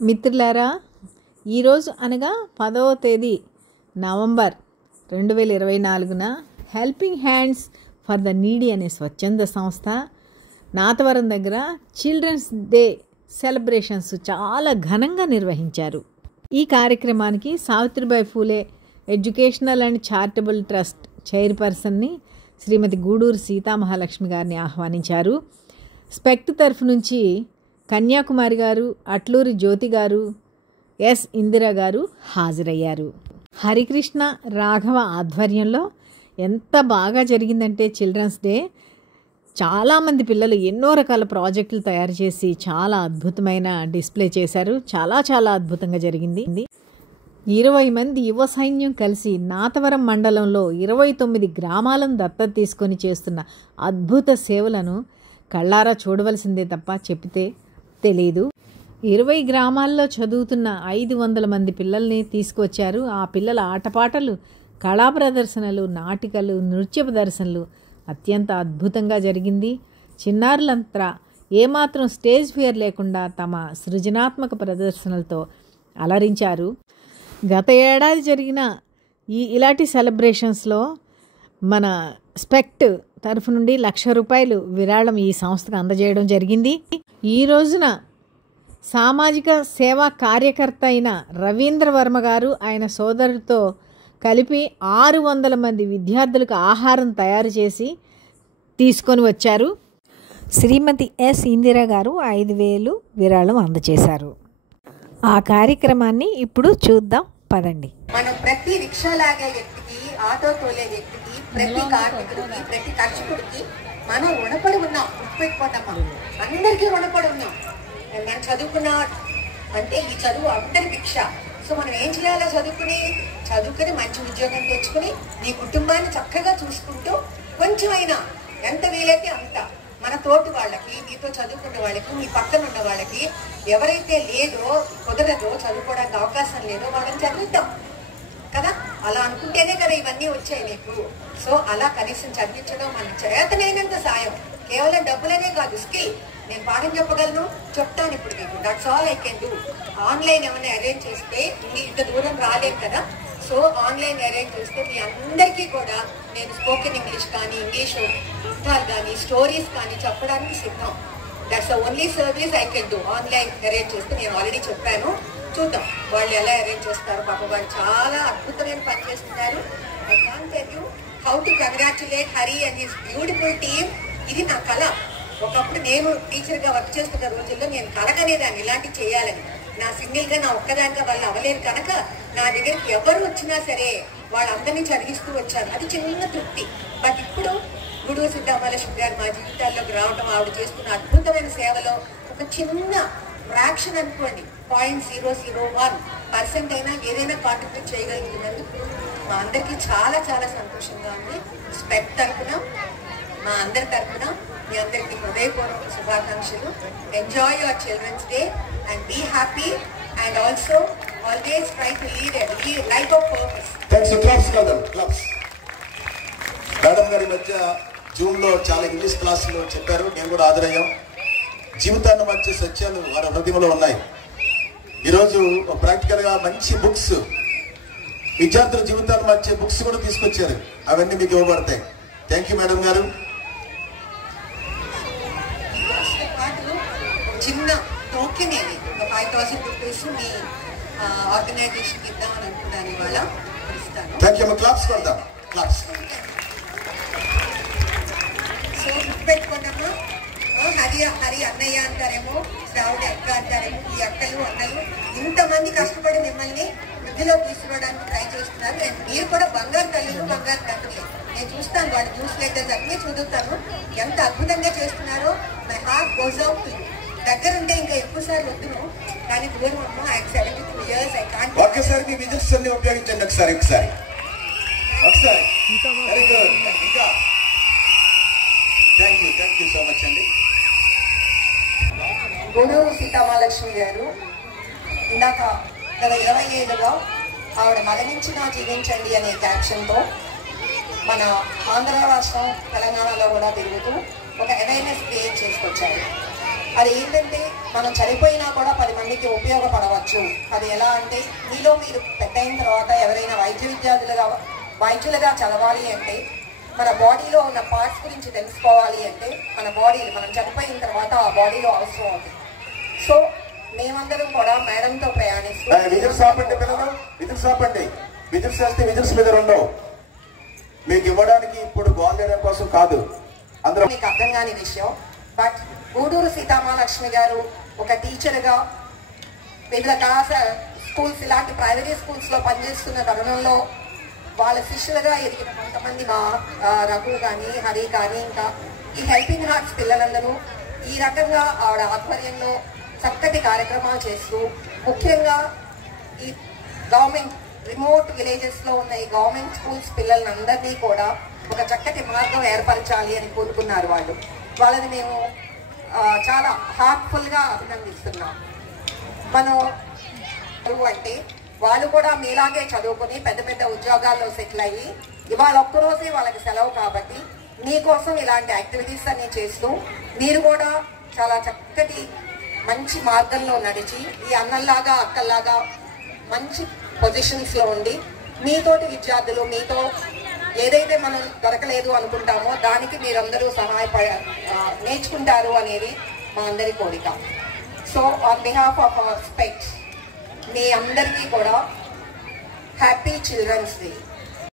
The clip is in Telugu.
మిత్రులారా, ఈరోజు అనగా 10వ తేదీ నవంబర్ 2024న helping hands for the needy అనే స్వచ్ఛంద సంస్థ నాతవరం దగ్గర చిల్డ్రన్స్ డే సెలబ్రేషన్స్ చాలా ఘనంగా నిర్వహించారు. ఈ కార్యక్రమానికి Savitribai Phule educational and charitable trust చైర్పర్సన్ని శ్రీమతి గూడూరు సీతామహాలక్ష్మి గారిని ఆహ్వానించారు. స్పెక్ట్ తరఫు నుంచి కన్యాకుమారి గారు, అట్లూరి జ్యోతి గారు, ఎస్ ఇందిరా గారు హాజరయ్యారు. హరికృష్ణ రాఘవ ఆధ్వర్యంలో ఎంత బాగా జరిగిందంటే చిల్డ్రన్స్ డే, చాలామంది పిల్లలు ఎన్నో రకాల ప్రాజెక్టులు తయారు చేసి చాలా అద్భుతమైన డిస్ప్లే చేశారు. చాలా అద్భుతంగా జరిగింది. 20 మంది యువ సైన్యం కలిసి నాతవరం మండలంలో 29 గ్రామాలను దత్తత తీసుకొని చేస్తున్న అద్భుత సేవలను కళ్ళారా చూడవలసిందే తప్ప చెప్తే తెలీదు. 20 గ్రామాల్లో చదువుతున్న 500 మంది పిల్లల్ని తీసుకువచ్చారు. ఆ పిల్లల ఆటపాటలు, కళా ప్రదర్శనలు, నాటికలు, నృత్య ప్రదర్శనలు అత్యంత అద్భుతంగా జరిగింది. చిన్నారులంతా ఏమాత్రం స్టేజ్ ఫియర్ లేకుండా తమ సృజనాత్మక ప్రదర్శనలతో అలరించారు. గత ఏడాది జరిగిన ఇలాంటి సెలబ్రేషన్స్లో మన స్పెక్ట్ తరఫు నుండి ₹1,00,000 విరాళం ఈ సంస్థకు అందజేయడం జరిగింది. ఈ రోజున సామాజిక సేవా కార్యకర్త అయిన రవీంద్ర వర్మ గారు ఆయన సోదరుడితో కలిపి 600 మంది విద్యార్థులకు ఆహారం తయారు చేసి తీసుకొని వచ్చారు. శ్రీమతి ఎస్ ఇందిరా గారు 5,000 విరాళం అందజేశారు. ఆ కార్యక్రమాన్ని ఇప్పుడు చూద్దాం పదండి. మనం ప్రతి రిక్షా లాగే వ్యక్తికి, ఆటో తోలే వ్యక్తికి, ప్రతి కార్మికుడికి, ప్రతి కర్షకుడికి మనం రుణపడి ఉన్నాం. గుర్తుపెట్టుకోండమ్మా, అందరికీ రుణపడి ఉన్నాం. మనం చదువుకున్నా అంటే ఈ చదువు అందరి భిక్ష. సో మనం ఏం చేయాలో చదువుకుని మంచి ఉద్యోగం తెచ్చుకుని నీ కుటుంబాన్ని చక్కగా చూసుకుంటూ కొంచెం అయినా ఎంత వీలైతే అంత మన తోటి వాళ్ళకి, నీతో చదువుకున్న వాళ్ళకి, నీ పక్కన ఉన్న వాళ్ళకి ఎవరైతే కుదరదో చదువుకోవడానికి అవకాశం లేదో వాళ్ళని చదివిద్దాం కదా. అలా అనుకుంటేనే కదా ఇవన్నీ వచ్చాయి నీకు. సో అలా కనీసం చదివించడం మన చేతనైనంత సాయం. కేవలం డబ్బులనే కాదు, స్కిల్. నేను పాఠం చెప్పగలను, చెప్తాను ఇప్పుడు మీకు. That's all I can do. Online ఏమైనా అరేంజ్ చేస్తే, ఇంత దూరం రాలేం కదా, సో ఆన్లైన్ అరేంజ్ చేస్తే మీ అందరికీ కూడా నేను స్పోకెన్ ఇంగ్లీష్ కానీ, ఇంగ్లీషు పుస్తకాలు కానీ, స్టోరీస్ కానీ చెప్పడానికి సిద్ధం. That's the only service I can do. Online arrange చేస్తే నేను ఆల్రెడీ చెప్పాను, చూద్దాం వాళ్ళు ఎలా అరేంజ్ చేస్తారు. పాప వాళ్ళు చాలా అద్భుతమైన పని చేస్తున్నారు. I can't tell you how to congratulate Hari and his beautiful team. ఇది నా కళ. ఒకప్పుడు నేను టీచర్గా వర్క్ చేస్తున్న రోజుల్లో నేను కలగనేదాన్ని ఇలాంటివి చేయాలని. నా సింగిల్గా, నా ఒక్కదానిగా వాళ్ళు అవ్వలేరు కనుక నా దగ్గరికి ఎవరు వచ్చినా సరే వాళ్ళందరినీ చదివిస్తూ వచ్చాను. అది చిన్న తృప్తి. బట్ ఇప్పుడు గూడూరు సీతామహాలక్ష్మి గారు మా జీవితాల్లోకి రావడం, ఆవిడ చేస్తున్న అద్భుతమైన సేవలో ఒక చిన్న ఫ్రాక్షన్ అనుకోండి, 0.001% అయినా ఏదైనా కాంట్రిబ్యూట్ చేయగలుగుతున్నందుకు మా అందరికీ చాలా సంతోషంగా ఉంది. స్పెక్ట్ తరఫున, మా అందరి తరఫున మీ అందరికీ హృదయపూర్వక శుభాకాంక్షలు. Enjoy your children's day and be happy and also always try to lead a life of purpose. Madam గారి మధ్య జూమ్లో చాలా ఇంగ్లీష్ క్లాసులు చెప్పారు, మేము కూడా హాజరయ్యాం. జీవితాన్ని మార్చే సత్యాలు వారి హృదయంలో ఉన్నాయి. ఈరోజు ప్రాక్టికల్గా మంచి బుక్స్, విద్యార్థుల జీవితాన్ని మార్చే బుక్స్ కూడా తీసుకొచ్చారు. అవన్నీ మీకు ఇవ్వబడతాయి. థ్యాంక్ యూ మేడం గారు. చిన్న టోకెన్ ఏది, ఒక 5,000 రూపీస్ మీ ఆర్గనైజేషన్కి ఇద్దామని అనుకున్నాను. ఇవాళ ఇస్తాను. Thank you. క్లాప్స్ కొడదాం. క్లాప్స్. సో గుర్తుపెట్టుకున్నాము, హరి అన్నయ్య అంటారేమో, శ్రావణి అక్క అంటారేమో. ఈ అక్కలు అన్నలు ఇంతమంది కష్టపడి మిమ్మల్ని వృద్ధిలో తీసుకురావడానికి ట్రై చేస్తున్నారు. అండ్ మీరు కూడా బంగారు తల్లులు, బంగారు తండ్రులు. నేను చూస్తాను, వాళ్ళ న్యూస్ లెటర్స్ అన్నీ చదువుతాను. ఎంత అద్భుతంగా చేస్తున్నారో. My heart goes out to you. దగ్గరుంటే ఇంకా ఎక్కువసార్లు వద్దును, కానీ దూరం అమ్మా. I 72 years. I can't. ఒక్కసారి మీ విజిట్స్ అన్ని ఉపయోగించండి. ఒకసారి వెరీ గుడ్. ఇంకా థ్యాంక్ యూ సో మచ్ అండి. గూడూరు సీతామహాలక్ష్మి గారు ఇందాక గత 20 ఏళ్ళుగా ఆవిడ మరణించినా జీవించండి అనే క్యాప్షన్తో మన ఆంధ్ర రాష్ట్రం, తెలంగాణలో కూడా తిరుగుతూ ఒక అవేర్నెస్ క్రియేట్ చేసుకొచ్చారు. అది ఏంటంటే మనం చనిపోయినా కూడా 10 మందికి ఉపయోగపడవచ్చు. అది ఎలా అంటే, మీలో మీరు పెద్ద అయిన తర్వాత ఎవరైనా వైద్యులుగా చదవాలి అంటే, మన బాడీలో ఉన్న పార్ట్స్ గురించి తెలుసుకోవాలి అంటే, మనం చనిపోయిన తర్వాత ఆ బాడీలో అవసరం అవుతుంది. సో మేమందరం కూడా మేడంతో ప్రయాణిస్తూ విజిల్స్ చేస్తే విజిల్స్ మీద ఉండవు. మీకు ఇవ్వడానికి ఇప్పుడు బాగుండడం కోసం కాదు, అందరూ మీకు అర్థం కాని విషయం. బట్ గూడూరు సీతామహాలక్ష్మి గారు ఒక టీచర్గా వివిధ స్కూల్స్, ఇలాంటి ప్రైమరీ స్కూల్స్లో పనిచేస్తున్న తరుణంలో వాళ్ళ శిష్యులుగా ఎదిగిన కొంతమంది మా రఘు కానీ, హరి కానీ, ఇంకా ఈ హెల్పింగ్ హార్ట్స్ పిల్లలందరూ ఈ రకంగా ఆవిడ ఆధ్వర్యంలో చక్కటి కార్యక్రమాలు చేస్తూ, ముఖ్యంగా ఈ గవర్నమెంట్ రిమోట్ విలేజెస్లో ఉన్న ఈ గవర్నమెంట్ స్కూల్స్ పిల్లలందరినీ కూడా ఒక చక్కటి మార్గం ఏర్పరచాలి అని కోరుకున్నారు. వాళ్ళని మేము చాలా హార్ట్ఫుల్గా అభినందిస్తున్నాం. మనం అంటే వాళ్ళు కూడా మీలాగే చదువుకుని పెద్ద పెద్ద ఉద్యోగాల్లో సెటిల్ అయ్యి ఇవాళ ఒక్కరోజే వాళ్ళకి సెలవు కాబట్టి మీకోసం ఇలాంటి యాక్టివిటీస్ అన్ని చేస్తూ మీరు కూడా చాలా చక్కటి మంచి మార్గంలో నడిచి ఈ అన్నల్లాగా అక్కల్లాగా మంచి పొజిషన్స్లో ఉండి మీతోటి విద్యార్థులు మీతో ఏదైతే మనం దొరకలేదు అనుకుంటామో దానికి మీరందరూ నేర్చుకుంటారు అనేది మా అందరి కోరిక. So on behalf of our spects మీ అందరికీ కూడా హ్యాపీ చిల్డ్రన్స్ డే.